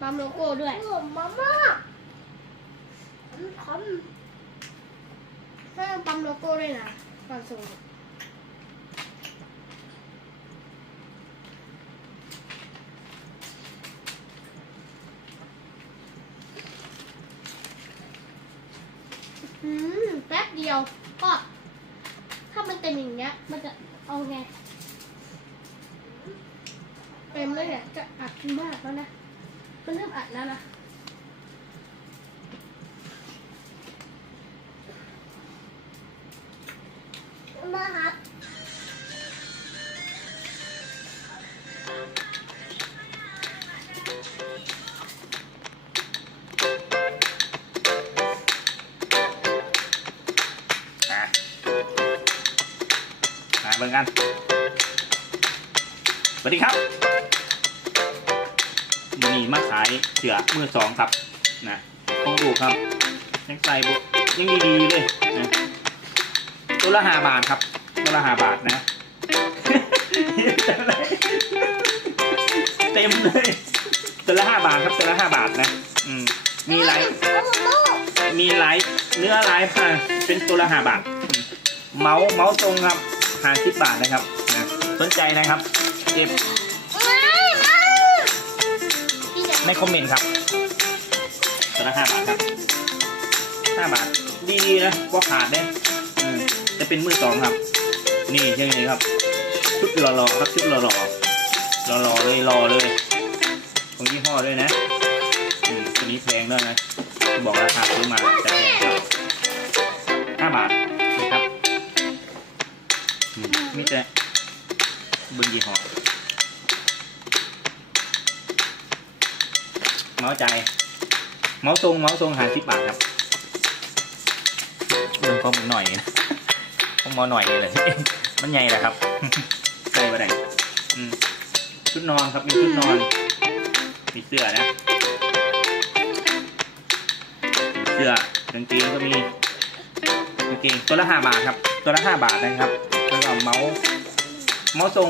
ปั๊มโลโก้ด้วยโอ้มาม่าทถ้าปั๊มโลโก้ด้วยนะก่อนส่งอืมแป๊บเดียวก็ถ้ามันเต็มอย่างเงี้ย มันจะเอาไง เต็มเลยเนี่ยจะอัดมากแล้วนะ มันเริ่มอัดแล้วนะำมาครับอะมาเบิ่งกันสวัสดีครับ มีมาขายเสือมือสองครับนะต้องดูครับยังใส่บุยังดีๆเลยนะตัวละห้าบาทครับตัวละห้าบาทนะ เต็มเลยตัวละห้าบาทครับตัวละห้าบาทนะ อืมมีหลายมีไลฟ์เนื้อไลฟ์ค่ะเป็นตัวละห้าบาท เมาส์เมาส์ตรงครับห้าสิบบาทนะครับนะสนใจนะครับเก็บ พี่จะในคอมเมนต์ครับตัวละห้าบาทครับห้าบาท ดีนะก็ขาดได้อืมจะเป็นมือสองครับ นี่ใช่ไหมครับ ชุดรอๆครับชุดรอๆรอๆเลยรอเลย ของยี่ห้อด้วยนะอืมตัวนี้แพงด้วยนะ บอกราคาซื้อมาแต่แพงครับห้าบาทนะครับอืมมีแต่เบนยี่ห้อ เมาส์ใจ เมาส์ทรงเมาส์ทรงหาสิบบาทครับเรื่องของมึงหน่อยนะผมมอหน่อยเลยมันใหญ่แหละครับใส่ไปไหนอืมชุดนอนครับมีชุดนอน มีเสื้อนะมีเสื้อกางเกงก็มีกางเกงตัวละห้าบาทครับ ตัวละห้าบาทนะครับแล้วก็เมาส์เมาส์ทรง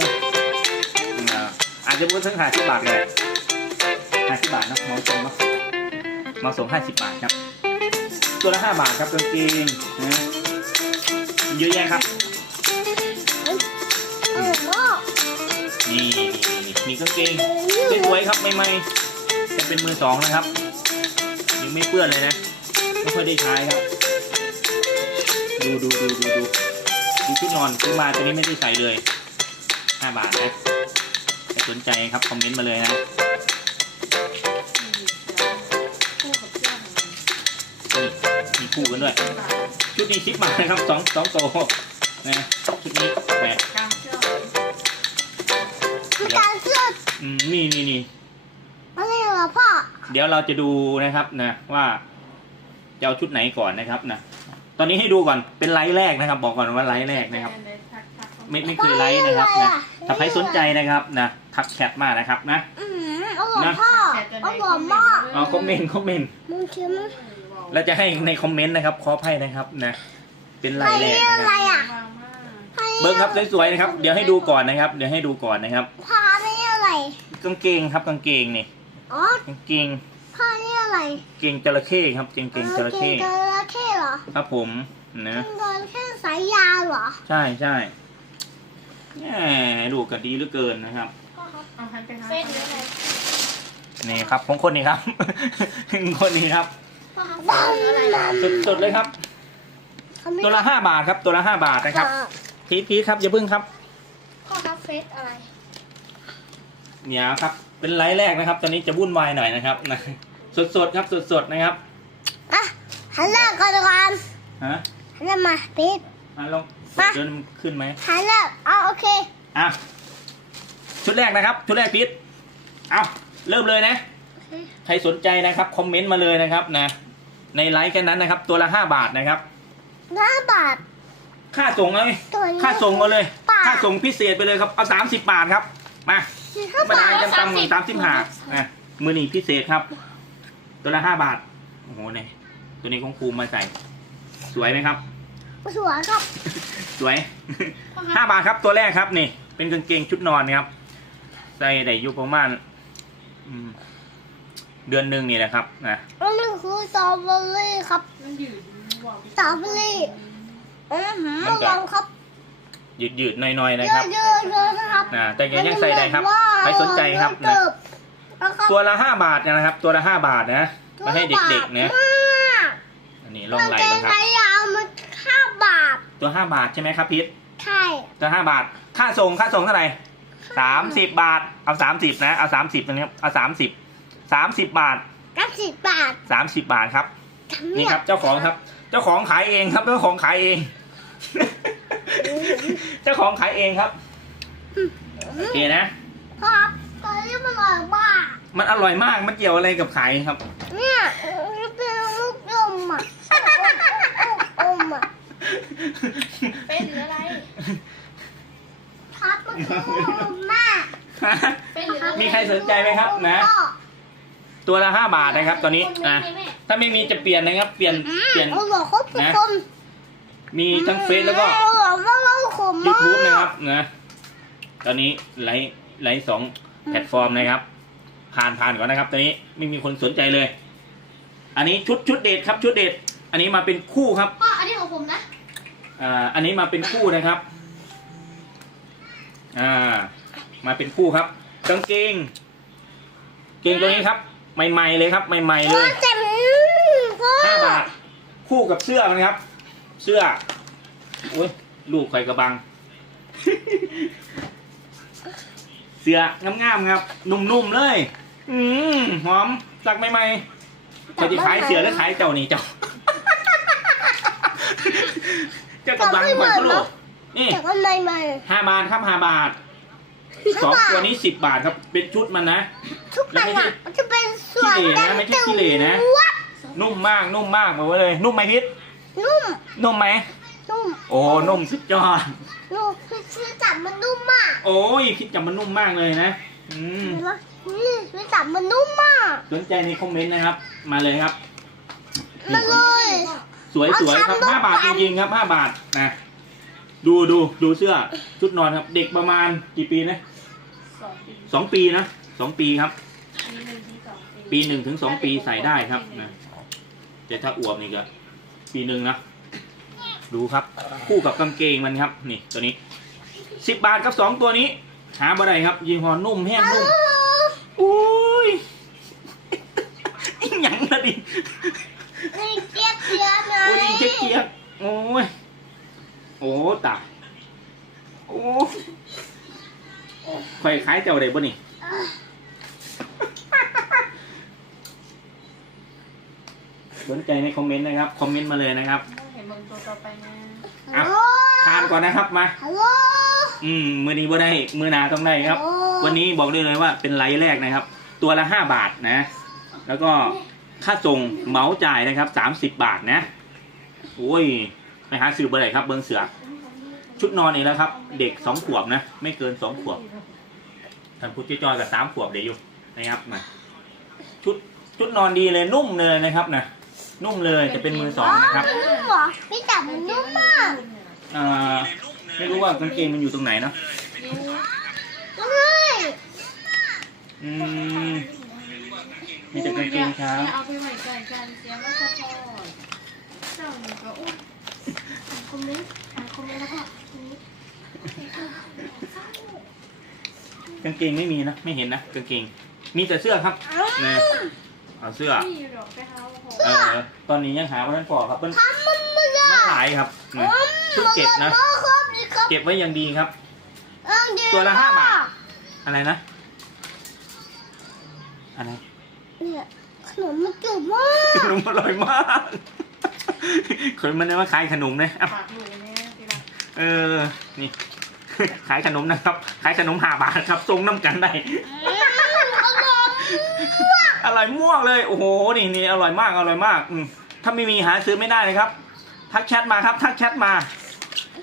อ่าอาจจะพูดถึงห้าสิบบาทเลย ห้าสิบบาทเนะเมาส์ทรงเนาะเมาส์ทรงห้าสิบบาทครับ ตัวละห้าบาทครับกางเกงนะเยอะแยะครับ นี่มีกางเกงสวยครับใหม่ๆจะเป็นมือสองนะครับ ยังไม่เปื้อนเลยนะ ไม่ค่อยได้ใช้ครับ ดูดูดูดูดูดูชุดนอนซื้อมาตัวนี้ไม่ได้ใส่เลยห้าบาทนะใครสนใจครับ คอมเมนต์มาเลยนะ คู่กันด้วย ชุดนี้ชิปมานะครับสองสองโตวนะชุดนี้แปดมีการเสื้ออืมนี่นี่นี่อะไรเหรอพ่อเดี๋ยวเราจะดูนะครับนะว่าจะเอาชุดไหนก่อนนะครับนะตอนนี้ให้ดูก่อนเป็นไลฟ์แรกนะครับ บอกก่อนว่าไลฟ์แรกนะครับ ไม่ไม่คือไลฟ์นะครับนะถ้าใครสนใจนะครับนะทักแชทมานะครับนะ อืมอร่อยพ่ออร่อยมาก เอาคอมเมนต์คอมเมนต์มึงชิม เราจะให้ในคอมเมนต์นะครับขอให้นะครับนะเป็นไลไอ้ฟ์แรกนี่นะอะไรครับอะเบิ้งครับสวยๆนะครับเดี๋ยวให้ดูก่อนนะครับ เดี๋ยวให้ดูก่อนนะครับพ่อนี่อะไร กางเกงครับกางเกงนี่อ๋อกางเกงพ่อนี่อะไรเกงจระเข้ครับเกงเกงจระเข้จระเข้เหรอครับผมนะจระเข้สายยาวเหรอ ใช่ใช่แหมดูกันดีเหลือเกินนะครับเฟซหรืออะไรนี่ครับของคนนี้ครับ คนนี้ครับ พ่อครับเฟซหรืออะไรสดสดเลยครับ ตัวละห้าบาทครับ ตัวละห้าบาทนะครับพีทพีทครับอย่าเพิ่งครับพ่อครับเฟซอะไรเนี่ยครับ เป็นไลฟ์แรกนะครับ ตอนนี้จะวุ่นวายหน่อยนะครับนะสดสดๆครับสดสดๆนะครับอะหันหน้าก่อนก่อนฮะหันหน้ามาปิดอะลองมาเดินมันขึ้นไหมหันหน้าเอาโอเคอะชุดแรกนะครับ ชุดแรกพีทเอาเริ่มเลยนะ ใครสนใจนะครับ คอมเมนต์มาเลยนะครับนะ ในไลฟ์แค่นั้นนะครับ ตัวละห้าบาทนะครับ ห้าบาท ค่าส่งเลยตัวนี้ค่าส่งมาเลย บาท ค่าส่งพิเศษไปเลยครับเอาสามสิบบาทครับมาห้าธรรมบาดาทจำตำหนึ่งสามสิบห้าอะมือหนีพิเศษครับ ตัวละห้าบาทโอ้โหเนี่ยตัวนี้ของครูมาใส่ สวยไหมครับ สวยครับสวย ห้าบาทครับตัวแรกครับนี่ เป็นกางเกงชุดนอนนะครับ ใส่ได้อยู่ประมาณอืม เดือนหนึ่งนี่แหละครับนะอันนี้คือสตรอเบอรี่ครับมันยืดบอกสตรอเบอรี่อือหือลองครับยืดยืดๆหน่อยๆเยนะครับอะๆเลยนะครับนะแต่ยังยังใส่ได้ครับว่าใครสนใจครับเยนะอะๆนะครับตัวละห้าบาทนะครับ ตัวละห้าบาทนะมาให้เด็กๆนะมากอันนี้ลองไหลกางบ้างเกงครับขายาวมันห้าบาท ตัวห้าบาทใช่ไหมครับพีทใช่ตัวห้าบาท ค่าส่งค่าส่งเท่าไหร่สามสิบบาท เอาสามสิบนะ เอาสามสิบนะครับ เอาสามสิบ สามสิบบาทก็สิบบาทสามสิบบาทครับ นี่ครับเจ้าของครับ เจ้าของขายเองครับเจ้าของขายเอง เจ้าของขายเองครับโอเคนะครับตอนนี้มันอร่อยมาก มันอร่อยมากมันเกี่ยวอะไรกับขายครับ เนี่ยมันเป็นลูกอมอะอมอะเป็นหรืออะไรครับมันคืออมมากเป็นหรืออะไรมีใครสนใจไหมครับนะ ตัวละห้าบาทนะครับตอนนี้อะแม่ถ้าไม่มีจะเปลี่ยนนะครับ เปลี่ยนเปลี่ยนอร่อยครับทุกคนมีทั้งเฟซแล้วก็อร่อยมากแล้วขมมาก YouTube นะครับนะตอนนี้ไลฟ์ไลฟ์สองแพลตฟอร์มนะครับ ผ่านผ่านก่อนนะครับ ตอนนี้ไม่มีคนสนใจเลย อันนี้ชุดชุดเดทครับ ชุดเดทอันนี้มาเป็นคู่ครับพ่ออันนี้ของผมนะอ่าอันนี้มาเป็นคู่นะครับ อ่า มาเป็นคู่ครับกางเกงเกงตัวนี้ครับ ใหม่ๆเลยครับ ใหม่ๆเลยเจ็บพ่อห้าบาทคู่กับเสื้อมันครับ เสื้อโอ้ยลูกไข่กระบัง เสื้องามๆครับ นุ่มๆเลย อืมหอมสักใหม่ๆเขาจะขายเสื้อหรือขายเจ้านี่เจ้าเจ้ากระบังข่อยก็ลูกนี่แต่ก็ไม่ไม่ห้าบาทครับห้าบาทสองตัวนี้สิบบาทครับ เป็นชุดมันนะ ทุกอย่างอะมันจะเป็นส่วนขี้เหร่นะไม่ใช่ขี้เหร่นะ วัดนุ่มมากนุ่มมากบอกไว้เลย นุ่มไหมพิษนุ่มนุ่มไหมนุ่มโอ้นุ่มสุดยอดนุ่มคือซื้อจับมันนุ่มมากโอ้ยพิษจับมันนุ่มมากเลยนะอืมเห็นไหมนี่ซื้อจับมันนุ่มมากสนใจในคอมเมนต์นะครับ มาเลยครับมาเลย สวยสวยๆครับเอาห้าทำบาทลูจกริงๆครับห้าบาทนะดูดูดูเสื้อชุดนอนครับ เด็กประมาณกี่ปีนะสองปีสองปีนะ สองปีครับปีหนึ่งถึงสองปีปีหนึ่งถึงสองปีใส่ได้ครับนะแต่ถ้าอวบนี่ก็ปีหนึ่งนะดูครับ คู่กับกางเกงมันครับ นี่ตัวนี้สิบบาทกับสองตัวนี้ หาบ่ได้ครับยี่ห้อนุ่มแห้งนุ่มอุ้ยอิหยังละดินี่เจี๊ยบเจี๊ยบไงโอ้ยเจ๊กเจี๊ยบโอ้ยโอ้ตายโอ้ใครขายเจ้าได้บ่นี่ สนใจในคอมเมนต์นะครับ คอมเมนต์มาเลยนะครับเห็นมึงตัวต่อไปนะฮัลโหลทานก่อนนะครับมา ฮัลโหล อืมมือนี้บ่ได้ มือหนาต้องได้ครับ โอ้ วันนี้บอกได้เลยว่าเป็นไลฟ์แรกนะครับ ตัวละห้าบาทนะ แล้วก็ค่าส่งเหมาจ่ายนะครับสามสิบบาทนะ โอ้ยไปหาซื้อเบอร์ไหนครับ เบิ้งเสือ ชุดนอนอีกแล้วครับ เด็กสองขวบนะ ไม่เกินสองขวบท่านผู้ช่วยจอยกับสามขวบเดี๋ยวอยู่นะครับมาชุดชุดนอนดีเลยนุ่มเลยนะครับนะ นุ่มเลยจะเป็นมือสองนะครับมันนุ่มเหรอพี่จับมันนุ่มมากอ่าไม่รู้ว่ากางเกงมันอยู่ตรงไหนเนาะเฮ้ยอืมมีแต่กางเกงช้างอย่เอาไปไว้ใจกันเสียว่าสะพอดเจ้าหนูก็อุ้ยอ่านคอมเมนต์อ่านคอมเมนต์แล้วก็อืมกางเกงไม่มีนะ ไม่เห็นนะกางเกง มีแต่เสื้อครับนะ เอาเสื้อนี่หรอกไปหาโอ้โหเออตอนนี้ยังหาไม่ทันพอครับมันทำมันไม่ได้มันหลายครับนะชุดเก็บนะครับนี่ครับเก็บไว้อย่างดีครับเอาดีตัวละห้าบาท อะไรนะ อะไรเนี่ยขนมมันเก่งมากขนมอร่อยมากคนมันว่าขายขนมเลยอะปากหนูเนี่ยพี่รักเออ นี่ ขายขนมนะครับ ขายขนมห้าบาทครับทรงน้ำกันได้อืม อร่อยอร่อยม่วงเลยโอ้โหนี่นี่อร่อยมากอร่อยมากอืมถ้าไม่มีหาซื้อไม่ได้เลยครับ ทักแชทมาครับ ทักแชทมา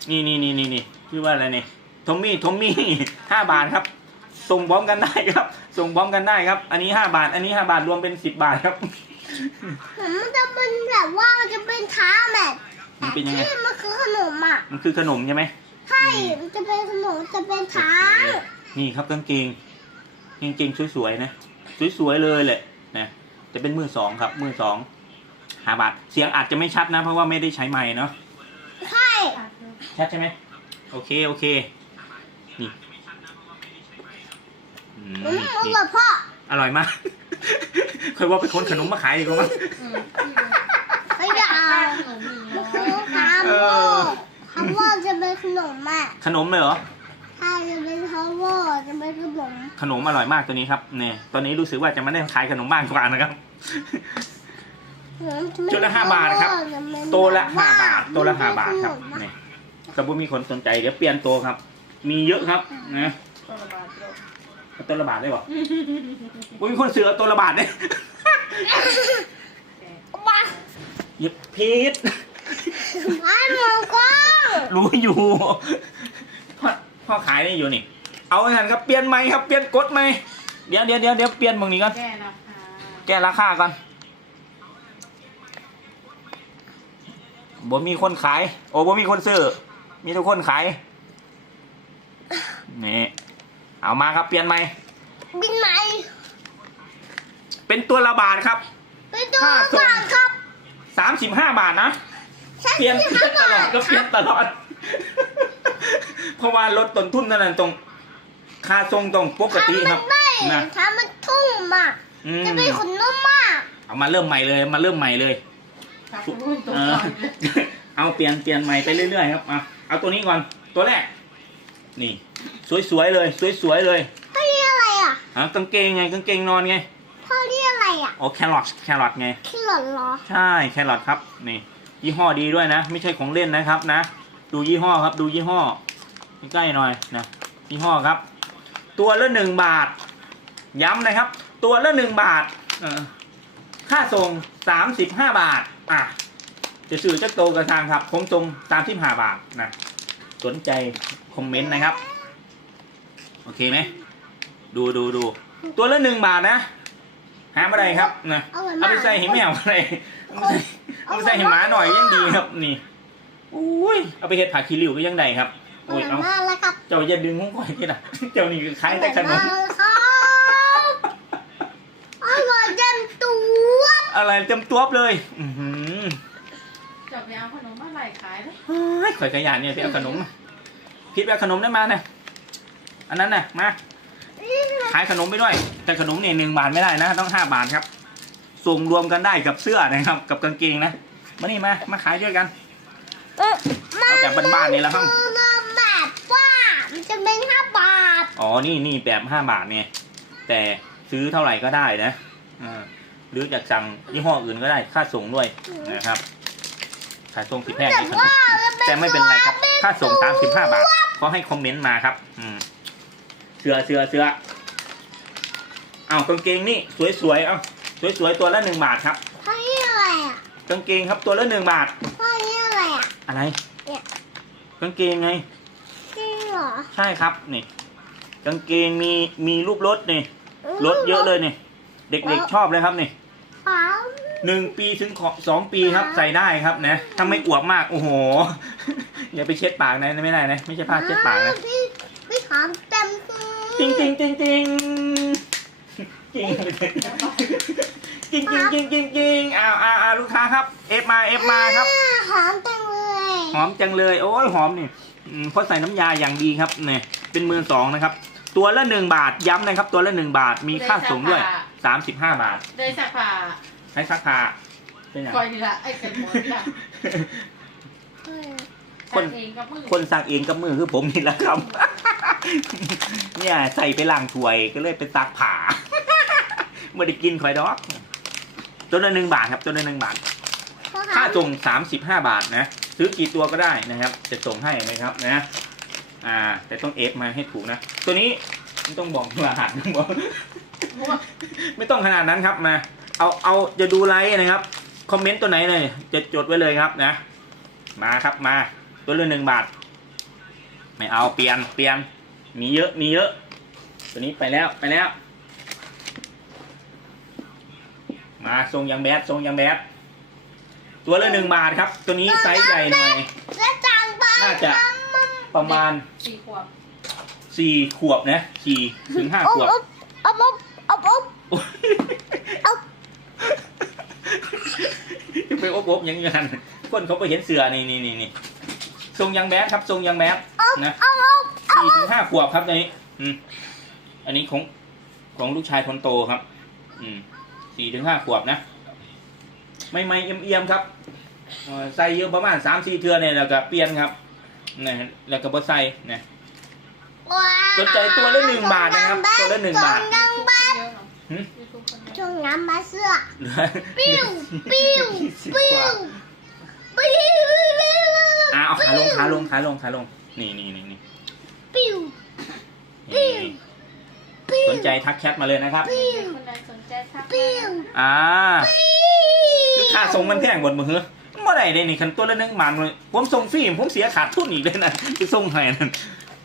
นี่นี่นี่นี่นี่ชื่อว่าอะไรนี่ทอมมี่ทอมมี่ห้าบาทครับ ส่งพร้อมกันได้ครับ ส่งพร้อมกันได้ครับ อันนี้ห้าบาท อันนี้ห้าบาทรวมเป็นสิบบาทครับมันจะเป็นแบบว่ามันจะเป็นท้าแบบมันเป็นยังไง ที่มันคือขนมอะมันคือขนมใช่ไหม ใช่มันจะเป็นขนมจะเป็นช้างนี่ครับกางเกงกางเกงสวยๆนะ สวยๆเลยแหละ นะจะเป็นมือสองครับ มือสองห้าบาทเสียงอาจจะไม่ชัดนะ เพราะว่าไม่ได้ใช้ไมค์เนาะใช่ชัดใช่ไหมโอเคโอเคนี่อืมอืมอนี่ร่อยพ่ออร่อยมากเคยว่าไปค้นขนมมาขายดีกว่ามั้งไม่อยากขนมหนึ่งมันร้คืออยคำว่าคำว่าจะเป็นขนมอะขนมเลยเหรอ ถ้าจะเป็นคำว่าจะเป็นขน มขนมอร่อยมากตัวนี้ครับเนี่ยตอนนี้รู้สึกว่าจะมาได้ขายขนมบ้างกว่านะครับชุดละห้าบาทครับโตวละห้าบาท ตัวละห้าบาทครับนี่กระบุมีคนสนใจเดี๋ยวเปลี่ยนตัวครับ มีเยอะครับนะเอาตัวละบาทได้ป่ะบุมีคนเสือตัวละบาทเนี่ยว้าหยิบพีชไอ้หมูกล้องรู้อยู่พ่อพ่อขายนี่อยู่นี่ เอาไงครับเปลี่ยนไหมครับเปลี่ยนกฎไหมเดี๋ยวเดี๋ยวเดี๋ยวเดี๋ยวเปลี่ยนบางนี้ก่อนแก้ราคาแก้ราคาก่อนบ่มีคนขาย โอ้บ่มีคนซื้อ มีทุกคนขาย นี่ เอามาครับเปลี่ยนใหม่บินไหนเป็นตัวละบาทครับไปดูก่อนครับสามสิบห้าบาทนะฉันเปลี่ยนจะเปลี่ยนตลอดก็เปลี่ยนตลอด เพราะว่าลดต้นทุนนั่นนะตรง ค่าทรงตรงปกติครับทำมันได้นะทำมันทุ่งมากอืมจะเป็นขนนุ่มมาก เอามาเริ่มใหม่เลยมาเริ่มใหม่เลยครับคุณรุ่นตัวเอก่ออนเอาเปลี่ยนเปลี่ยนใหม่ไปเรื่อยๆครับเอาเอาตัวนี้ก่อนตัวแรก นี่ สวยๆเลย สวยๆเลยพ่อเรียกอะไรอะฮะกางเกงไงกางเกงนอนไงพ่อเรียกอะไรอะโอ้แครอทแครอทไงขี้หลอนเหรอใช่แครอทครับนี่ยี่ห้อดีด้วยนะ ไม่ใช่ของเล่นนะครับนะ ดูยี่ห้อครับ ดูยี่ห้อใกล้ๆหน่อยนะยี่ห้อครับ ตัวละหนึ่งบาท ย้ำนะครับ ตัวละหนึ่งบาทเออค่าส่งสามสิบห้าบาท อะจะซื้อจักโตกระทางครับผมส่งตามที่ห้าบาทนะสนใจคอมเมนต์นะครับ โอเคไหมดูดูดูตัวละหนึ่งบาทนะ หาอะไรครับนะเอาเหมือนเอาไปใส่ให้แมวอะไรเอาไปใส่เอาไปใส่ให้หมาหน่อยยังดีครับนี่อุ้ยเอาไปเฮ็ดผักคีริ้วก็ยังได้ครับเอา โอ้ยเหมือนเอามากแล้วครับเจ้าอย่าดึงของก่อยที่ละเจ้านี่คือขายแต่ขนมเอาเหมือนมากครับอร่อยเต็มตัวอะไรเต็มตัวเลย อือหือจับไปเอาขนมมาไหลขายเลยเฮ้ยข่อยขยันเนี่ยไปเอาขนมมาพิดไปเอาขนมได้มาเนี่ยอันนั้นน่ะมาขายขนมไปด้วย แต่ขนมเนี่ยหนึ่งบาทไม่ได้นะ ต้องห้าบาทครับส่งรวมกันได้กับเสื้อนะครับ กับกางเกงนะมานี่มามาขายด้วยกันเออเอาแบบบ้านๆนี่แหละครับมันคือแบบว่ามัน จะเป็นห้าบาท อ๋อ นี่นี่แบบห้าบาทเนี่ยแต่ซื้อเท่าไหร่ก็ได้นะอ่าหรือจะสั่งยี่ห้ออื่นก็ได้ค่าส่งด้วยนะครับค่าส่งสิบแพงแต่นี่ว่าแต่ไม่เป็นไรครับ ค่าส่งสามสิบห้าบาทขอให้คอมเมนต์มาครับ อืมเสือเสือเสือเอากางเกงนี่สวยๆเอาสวยๆตัวละหนึ่งบาทครับพ่อเรียกอะไรอะกางเกงครับตัวละหนึ่งบาทพ่อเรียกอะไรอะอะไรเนี่ยกางเกงไงจริง เหรอใช่ครับนี่กางเกงมีมีรูปรถนี่รถเยอะเลยนี่เด็กๆชอบเลยครับนี่ครับหนึ่งปีถึงขอสองปีครับใส่ได้ครับนะถ้าไม่อวบมากโอ้โหอย่าไปเช็ดปากนะไม่ได้นะไม่ใช่ผ้าเช็ดปากนะพี่พี่ถามเต็มตัวจริงจริงจริงจริงจริงจริงจริงจริงจริงจริงอ้าวอ้าวอ้าวลูกค้าครับเอฟมาเอฟมาครับหอมจังเลยหอมจังเลยโอ้ยหอมนี่อืม เพราะใส่น้ำยาอย่างดีครับเนี่ยเป็นมือสองนะครับ ตัวละหนึ่งบาทย้ำนะครับ ตัวละหนึ่งบาทมีค่าส่งด้วยสามสิบห้าบาทเลยสักผ่าให้ซักผ้าเป็นอย่างคอยดีละไอ้เป็นหมดละคนจัดเองกับมือคนสักเองกับมือคือผมนี่แหละครับ เนี่ยใส่ไปล้างถ้วยก็เลยไปซักผ้าไม่ได้กินคอยดอก ตัวละหนึ่งบาทครับ ตัวละหนึ่งบาท ค่าส่งสามสิบห้าบาทนะ ซื้อกี่ตัวก็ได้นะครับ จะส่งให้นะครับนะ อ่า แต่ต้องเอฟมาให้ถูกนะ ตัวนี้ไม่ต้องบอกรหัสต้องบอกไม่ต้องขนาดนั้นครับมา เอาเอาจะดูไลค์นะครับคอมเมนต์ตัวไหนเลยจะจดไว้เลยครับนะ มาครับมา ตัวละหนึ่งบาท ไม่เอาเปลี่ยนเปลี่ยนมีเยอะมีเยอะ ตัวนี้ไปแล้วไปแล้ว มาทรงยังแบดทรงยังแบด ตัวละหนึ่งบาทครับ ตัวนี้ไซส์ใหญ่หน่อย และจางไปน่าจะ ประมาณสี่ขวบสี่ขวบนะสี่ถึงห้าอบขวบ อบอบอบอบอบอบๆอย่างนี้กันคนเขาไปเห็นเสือนี่นี่นี่นี่ทรงยังแบดครับทรงยังแบดนะเอาเอาสี่ถึงห้าขวบครับในนี้อืมอันนี้ของของลูกชายคนโตครับ อืมสี่ถึงห้าขวบนะ ไม่ไม่เอี่ยมๆครับเอ่อใส่เยอะประมาณสามสี่เทือเนี่ยแล้วก็เปลี่ยนครับนะแล้วก็บ่ใส่นะสนใจตัวละหนึ่งบาทนะครับ ตัวละหนึ่งบาทจงยังบาทเยอะเหรอหึยูทูบคนเยจอะงน้ำมาเสื้อเหลือปิ้วปิ้วสิบปิ้กว่าวปิ้วอะเอาขาลงขาลงขาลงขาลงนี่นี่นี่นี่ปิ้วนี่ปิ้ว สนใจทักแชทมาเลยนะครับปิ้วคนใดสนใจทักปิ้วอ่าคือค่าส่งมันแพงบนมือเมื่อไหร่เนี่ยนี่คันตัวละหนึ่งหมันเลยผมส่งฟรีผมเสียขาดทุนอีกเลยนะไปส่งให้นั่น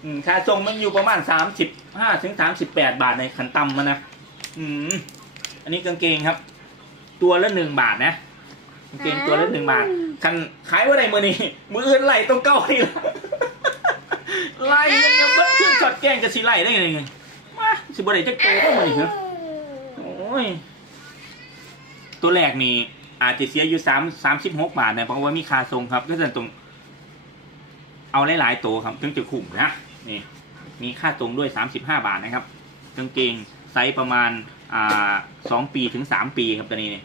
อืมค่าส่งมันอยู่ประมาณสามสิบห้าถึงสามสิบแปดบาทในขันต่ำมันนะอืมอันนี้กางเกงครับ ตัวละหนึ่งบาทนะกางเกงตัวละหนึ่งบาทคันขายว่าไรมือนี้มืออื่นไหลต้องเก้าอีกแล้วไล่ยังยังเบิดขึ้นช็อตแกล้งจะสีไล่ได้ไงมา สิบ่ได้จะโตก็มือนี้เหรอโอ้ย ตัวแรกนี่อาจจะเสียอยู่สามสามสิบหกบาทนะเพราะว่ามีค่าส่งครับ ก็จะตรง เอาหลายๆตัวครับถึงจะคุ้มนะนี่ มีค่าตรงด้วยสามสิบห้าบาทนะครับกางเกงไซส์ประมาณอ่าสองปีถึงสามปีครับตัวนี้นี่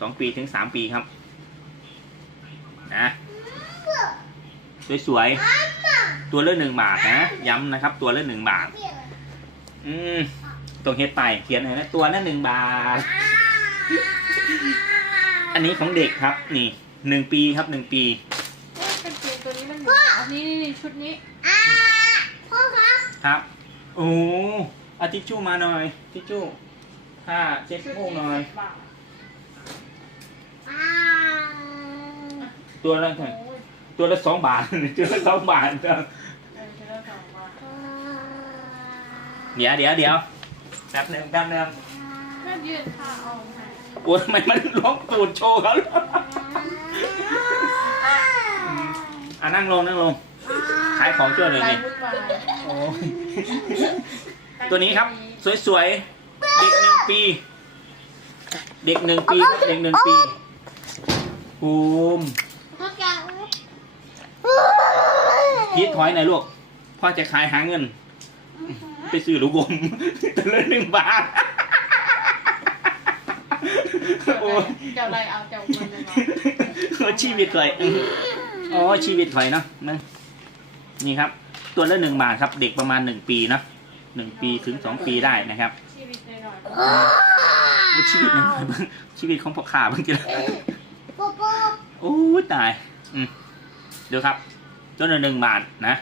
สองปีถึงสามปีครับ นะสวยๆตัวละหนึ่งบาทนะ ย้ำนะครับ ตัวละหนึ่งบาท อืมตรงเฮ็ดไปเขียนหน่อยนะตัวละหนึ่งบาท อันนี้ของเด็กครับ นี่หนึ่งปีครับหนึ่งปีเอ๊ะกางเกงตัวนี้มันอยู่อันนี้นี่นี่ชุดนี้อ่าพ่อครับครับ โอ้เอาทิชชู่มาหน่อย ทิชชู่ผ้าเช็ดชุดมูกนี้หน่อย สิบบาทอ่าตัวละเท่าไหร่โอ้ยตัวละสองบาท ตัวละสองบาทครับ เออชุดละสองบาท เดี๋ยวเดี๋ยวเดี๋ยวแป๊บหนึ่งแป๊บหนึ่งเพื่อนยืดผ้าเอาให้โอ้ยทำไมมันล้มตูดโชว์เขาอะนั่งลงนั่งลงขายของช่วยหน่อยลายดิวุ่นวายโอ้ยตัวนี้ครับ สวยๆ เด็กหนึ่งปี เด็กหนึ่งปีครับเด็กหนึ่งปีภูมิพ่อจังพีทถอยหน่อยลูกพ่อจะขายหาเงิน ไปซื้อลูกอมตัวละหนึ่งบาทโอ้ยเจ้าอะไรเอาเจ้าเงินเลยเนาะโอ้ชีวิตข่อยอ๋อชีวิตข่อยเนาะนะนี่ครับ ตัวละหนึ่งบาทครับ เด็กประมาณหนึ่งปีเนอะหนึ่งปีถึงสองปีได้นะครับ ชีวิตหน่อยโอ้ชีวิตนะชีวิตของพ่อข้าบางทีโป๊ะโป๊ะโอ้ยตายอืมเดี๋ยวครับตัวละหนึ่งบาทนะ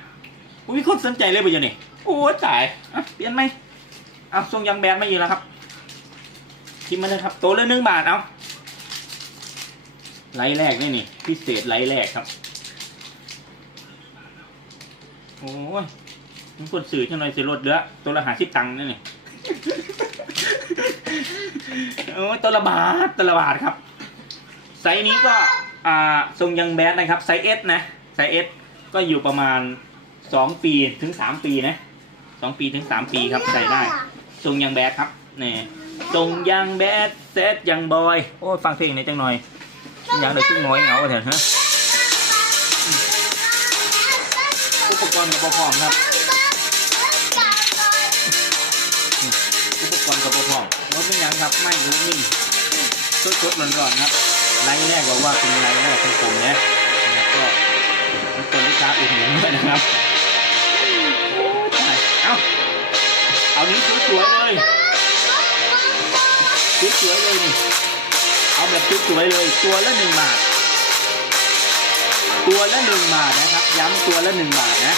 อุ๊ยมีคนสนใจเลยไปยังนี่ โอ้ยตายอะเปลี่ยนไหมเอาทรงยังแบนไมาอีกแล้วครับคิดมาเลยครับ โตัวละหนึ่งบาทเอาไลท์แรกนี่นี่ พิเศษไลท์แรกครับ โอ้ยมีคนสื่อจังหน่อยสิลดเหลือ ตัวละหาสิบตังค์นี่นี่โอ้ยตัวละบาทตัวละบาทครับ ไซส์นี้ก็ อ่า ทรงยังแบดนะครับ ไซส์เอสนะ ไซส์เอสก็อยู่ประมาณสองปีถึงสามปีนะ สองปีถึงสามปีครับใส่ได้ทรงยังแบดครับนี่ทรงยังแบดเซตยังบอย โอ้ยฟังเพลงหนี้อยจังหน่อยยังเลยขึ้นน้อยเหงาเถอะฮะอุปกรณ์กับพร้อมครับอุปกรณ์กับพร้อมรถเป็นหยังครับไม่รู้นิ่มสดๆร้อนๆครับไลน์แรกบอกว่าเป็นไลน์แรกของผมนะนะครับก็ทุกคนลูกค้าอุดหนุนด้วยนะครับได้ เอาเอานี้สวยๆเลยสวยๆเลยนี่ เอาแบบสวยๆเลย ตัวละหนึ่งบาท ตัวละหนึ่งบาทนะครับ ย้ำตัวละหนึ่งบาทนะ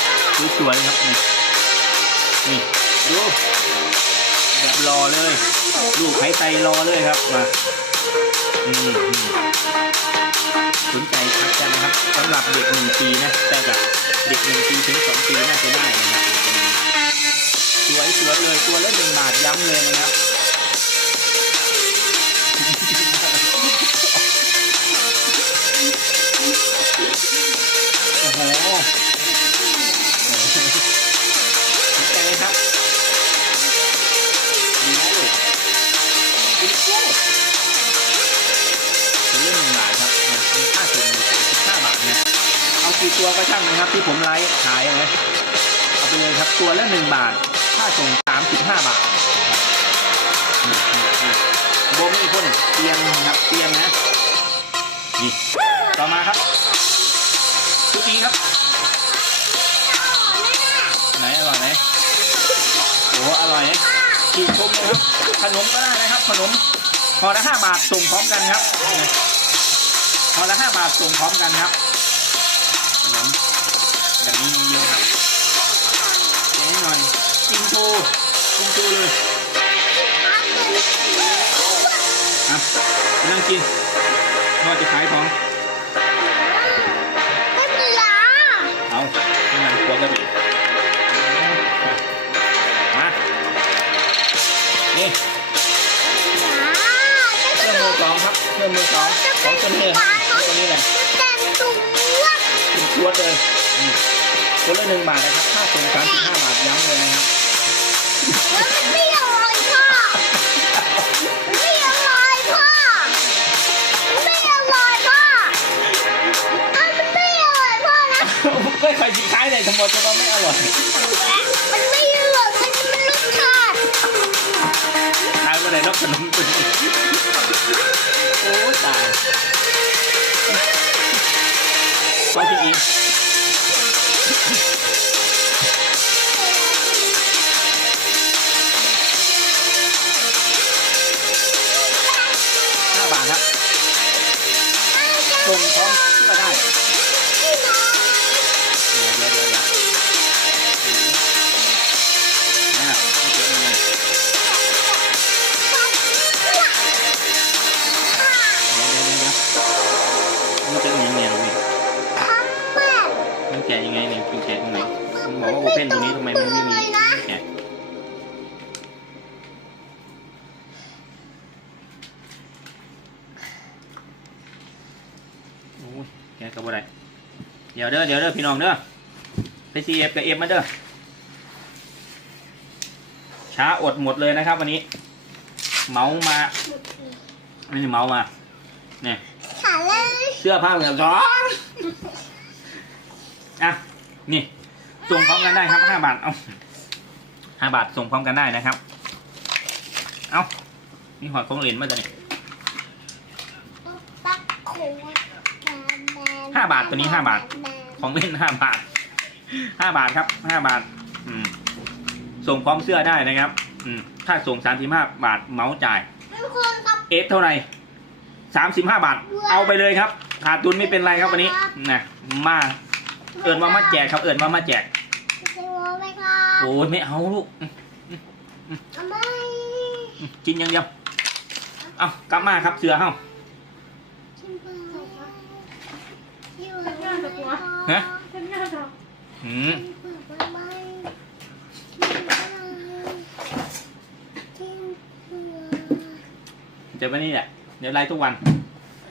สวยๆครับนี่นี่ดูแบบรอเลย ลูกไข่ไตรอเลยครับมาอืมอืมสนใจทักกันนะครับสำหรับเด็กหนึ่งปีนะแต่กับเด็กหนึ่งปีถึงสองปีน่าจะได้นะครับ ตัวละหนึ่งบาทย้ำเลยนะครับโอ้โหสนใจครับดีนะลูกดีโก้เป็นเรื่องหนึ่งบาทครับนะกี่ตัวก็ช่างนะครับที่ผมไลฟ์ขายนะเอาไปเลยครับตัวละหนึ่งบาทค่าส่ง สามสิบห้าบาทนี่นี่นี่โบมีคนเตรียมครับเตรียมนะนี่ต่อมาครับชุดนี้ครับ ไหนอร่อยไหมโอ้อร่อยนะขีดชมเลยครับ ขนมก็ได้นะครับ ขนมพอละห้าบาทส่งพร้อมกันครับพอละห้าบาทส่งพร้อมกันครับ Thank you. หมดจะมาไม่อร่อยมันไม่อร่อยมันมันรสชาติขายมาไหนนอกขนมปังโอ้ตายไปพี่อี ยวเด้อเดี๋ยวเด้อพี่น้องเด้อไปซีเอฟกับเอฟมาเด้อช้าอดหมดเลยนะครับ วันนี้ เมามาไม่ใช่เมามาเนี่ยขาเลยเสื้อผ้าแบบสองอะนี่ส่งพร้อมกันได้ครับห้าบาทเอาห้าบาทส่งพร้อมกันได้นะครับ เอานี่หอดของเหรียญมาจากไหนปักโขห้าบาทตัวนี้ห้าบาท ของเล่นห้าบาทห้าบาทครับห้าบาท อืม ส่งพร้อมเสื้อได้นะครับ อืม ถ้าส่งสามสิบห้าบาทเหมาจ่าย ทุกคนครับ เอฟเท่าไหร่สามสิบห้าบาท เอาไปเลยครับขาดทุนไม่เป็นไรครับวันนี้นะมา เอิญว่ามาแจกครับ เอิญว่ามาแจกจะรู้ไหมครับโอ้ยไม่เอาลูกทำไมกินอย่างเดียวเอากลับมาครับเสือเฮ้า ชิมเปล่า อยู่ฮะเป็นหน้าดอกอืมชิมเปล่าไหมชิมเปล่าชิมเปล่าเจอวันนี้แหละเดี๋ยวไล่ทุกวัน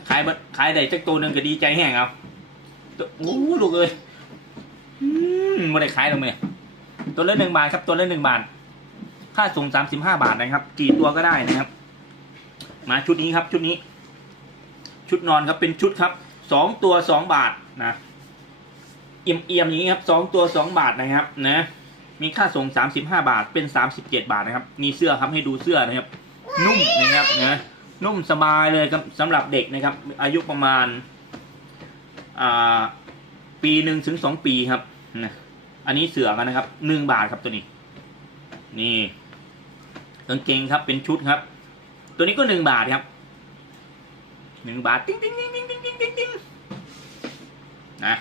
ขายเบิดขายได้จักตัวหนึ่งก็ดีใจแห้งเอาตัวโอ้โหลูกเอ้ยอืมไม่ได้ขายตรงนี้ตัวละหนึ่งบาทครับตัวละหนึ่งบาท ค่าส่งสามสิบห้าบาทนะครับ กี่ตัวก็ได้นะครับ มาชุดนี้ครับชุดนี้ ชุดนอนครับเป็นชุดครับ สองตัวสองบาทนะเอี่ยมเอี่ยมๆอย่างนี้ครับสองตัวสองบาทนะครับนะมีค่าส่งสามสิบห้าบาทเป็นสามสิบเจ็ดบาทนะครับมีเสื้อครับให้ดูเสื้อนะครับ นุ่มนะครับนะนุ่มสบายเลยครับสำหรับเด็กนะครับ อายุประมาณอ่าปีหนึ่งถึงสองปีครับนะอันนี้เสือกันนะครับหนึ่งบาทครับตัวนี้ นี่กางเกงครับเป็นชุดครับ ตัวนี้ก็หนึ่งบาทครับหนึ่งบาท ติ๊งติ๊งติ๊ง ติ๊งนะ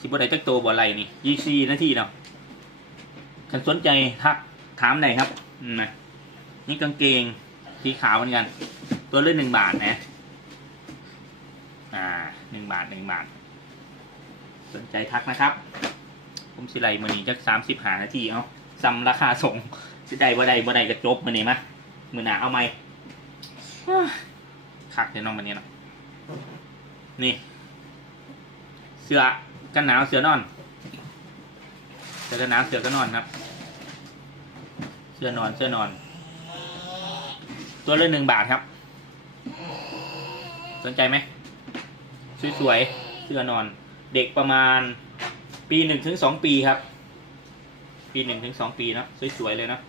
สิบวันใดจักโตบ่อไรนี่ยี่สี่นาทีเนาะคันสนใจทักถามไหนครับนะนี่กางเกงสีขาวเหมือนกัน ตัวเละหนึ่งบาทนะอ่าหนึ่งบาทหนึ่งบาท สนใจทักนะครับ ผมสิไลมือนี้จักสามสิบหานาทีเอาซ้ำราคาส่งสิได้บ่ได้บ่ได้กระจบมือนี้มะมือหนาเอาไหม คักเดี๋ยวน้องมันนี้เนาะนี่ เสื้อกันหนาวเสื้อนอน เสื้อกันหนาวเสื้อกันนอนครับ เสื้อนอนเสื้อนอน ตัวละหนึ่งบาทครับ สนใจไหมสวยๆเสื้อนอน เด็กประมาณ ปีหนึ่งถึงสองปีครับ ปีหนึ่งถึงสองปีเนอะสวยๆเลยเนอะ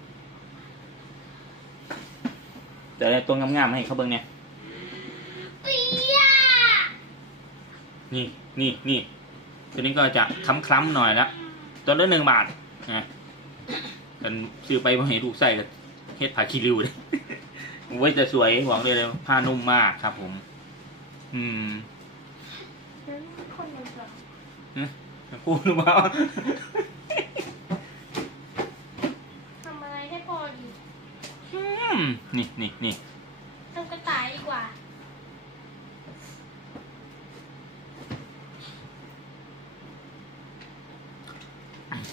เดี๋ยวตัวงามๆให้เขาเบิ่งเนี่ย เปีย นี่นี่นี่ตัวนี้ก็จะคล้ำๆหน่อยละตัวละหนึ่งบาทนะกันซื้อไปพอเห็นลูกใส่ก็เฮ็ดผ้าคีริวเลยไว้จะสวยหวังเลยเลยผ้านุ่มมากครับผม อืมคนเดียวกันพูดหรือเปล่าทำอะไรให้พ่อดีอืมนี่นี่นี่ทำกระต่ายดีกว่า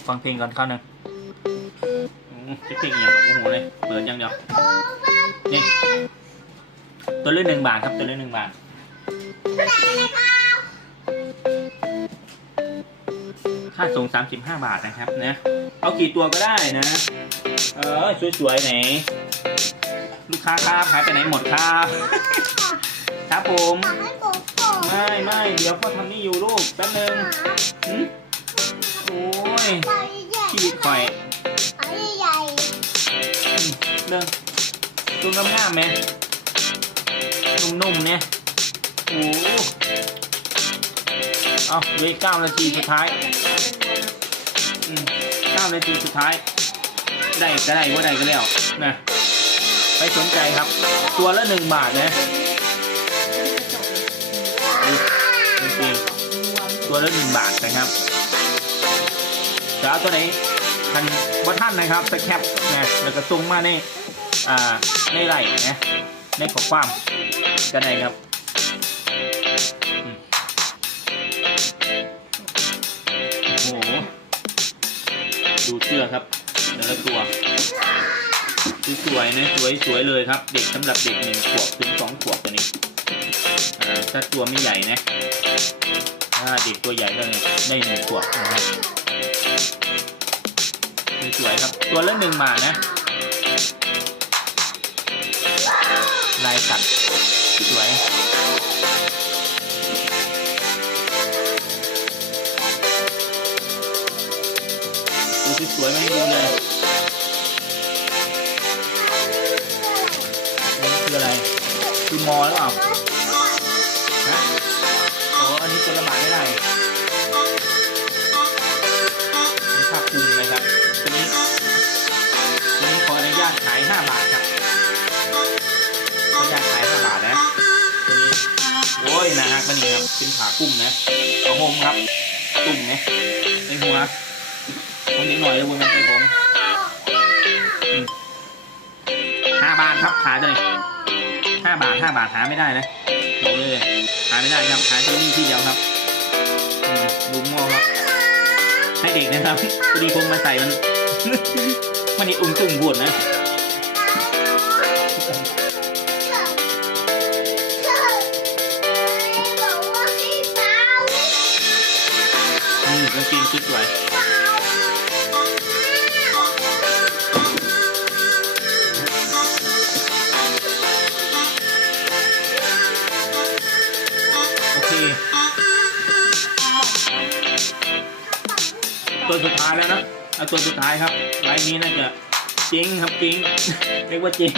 ฟังเพลงก่อนเข้าหนึ่งอืมจะเพลงอย่างแบบโอ้โหเลยเปิดอย่างเดียวโอ้แม่นี่ตัวละหนึ่งบาทครับตัวละหนึ่งบาทแม่เลยครับค่าส่งสามสิบห้าบาทนะครับนะเอากี่ตัวก็ได้นะ เออสวยๆไหน ลูกค้าครับหายไปไหนหมดครับครับผมอยากให้โกโก้ไม่ไม่เดี๋ยวพ่อทำนี่อยู่ลูกแป๊บนึง ขี้ข่อยไปใหญ่อืมเรื่องตัวงามๆไหมนุ่มๆเนี่ยโอ้เอาเหลยเก้านาทีสุดท้ายอืมเก้านาทีสุดท้าย ได้ก็ได้ว่าได้ก็แล้วนะไปสนใจครับ ตัวละหนึ่งบาทนะจริงๆตัวละหนึ่งบาทนะครับ จะเอาตัวไหนทันว่าท่านนะครับสแคปนะแล้วก็ส่งมาในอ่าในไลนะในข้อความก็ได้ครับโอ้โหดูเสื้อครับแต่ละตัวสวยๆนะสวยสวยเลยครับ เด็กสำหรับเด็กหนึ่งขวบถึงสองขวบตัวนี้ถ้าตัวไม่ใหญ่นะถ้าเด็กตัวใหญ่ก็ได้หนึ่งขวบนะครับ สวยๆครับ ตัวละหนึ่งบาทนะ ลายสัตว์สวยตัวสวยๆมาให้ดูเลยนี่คืออะไร คือมอหรือเปล่า เป็นผ้าคลุมนะเอาโฮมครับตุ่มนะในหัวตรงนี้หน่อยแล้วบนเป็นผมห้าบาทครับขายเลยห้าบาทห้าบาทหาไม่ได้นะบอกเลยหาไม่ได้ครับหาที่นี่ที่เดียวครับอืมลุงมอครับ ให้เด็กนะครับพอดีคงมาใส่มันมันนี่อุ่มตึงบวดนะ เอาตัวสุดท้ายครับไลน์นี้น่าจะเจ๊งครับเจ๊งเรียกว่าเจ๊ง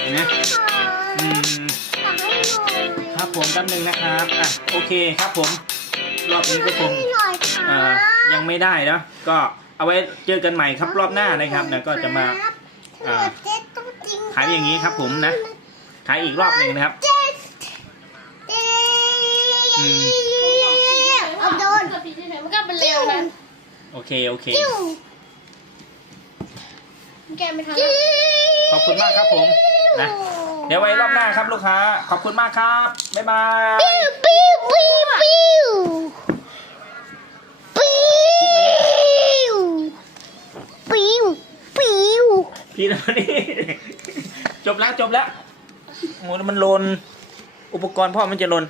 เห็นไหมอืมครับผมแป๊บนึงนะครับอะโอเคครับผม รอบนี้ก็คงเอ่อยังไม่ได้นะก็เอาไว้เจอกันใหม่ครับรอบหน้านะครับเดี๋ยวก็จะมาอ่าขายอย่างนี้ครับผมนะขายอีกรอบหนึ่งนะครับอืมเอาโดนกับพี่ที่ไหนมันก็เป็นเร็วนะ โอเค โอเคจิ้ว แกไม่ทันจิ้วขอบคุณมากครับผมนะเดี๋ยวไว้รอบหน้าครับลูกค้า ขอบคุณมากครับ บ๊ายบายปิ้วปิ้วปิ้วปิ้วปิ้วปิ้วพี่นะนี่จบแล้วจบแล้วโอ้โหมันโลนอุปกรณ์พ่อมันจะโลน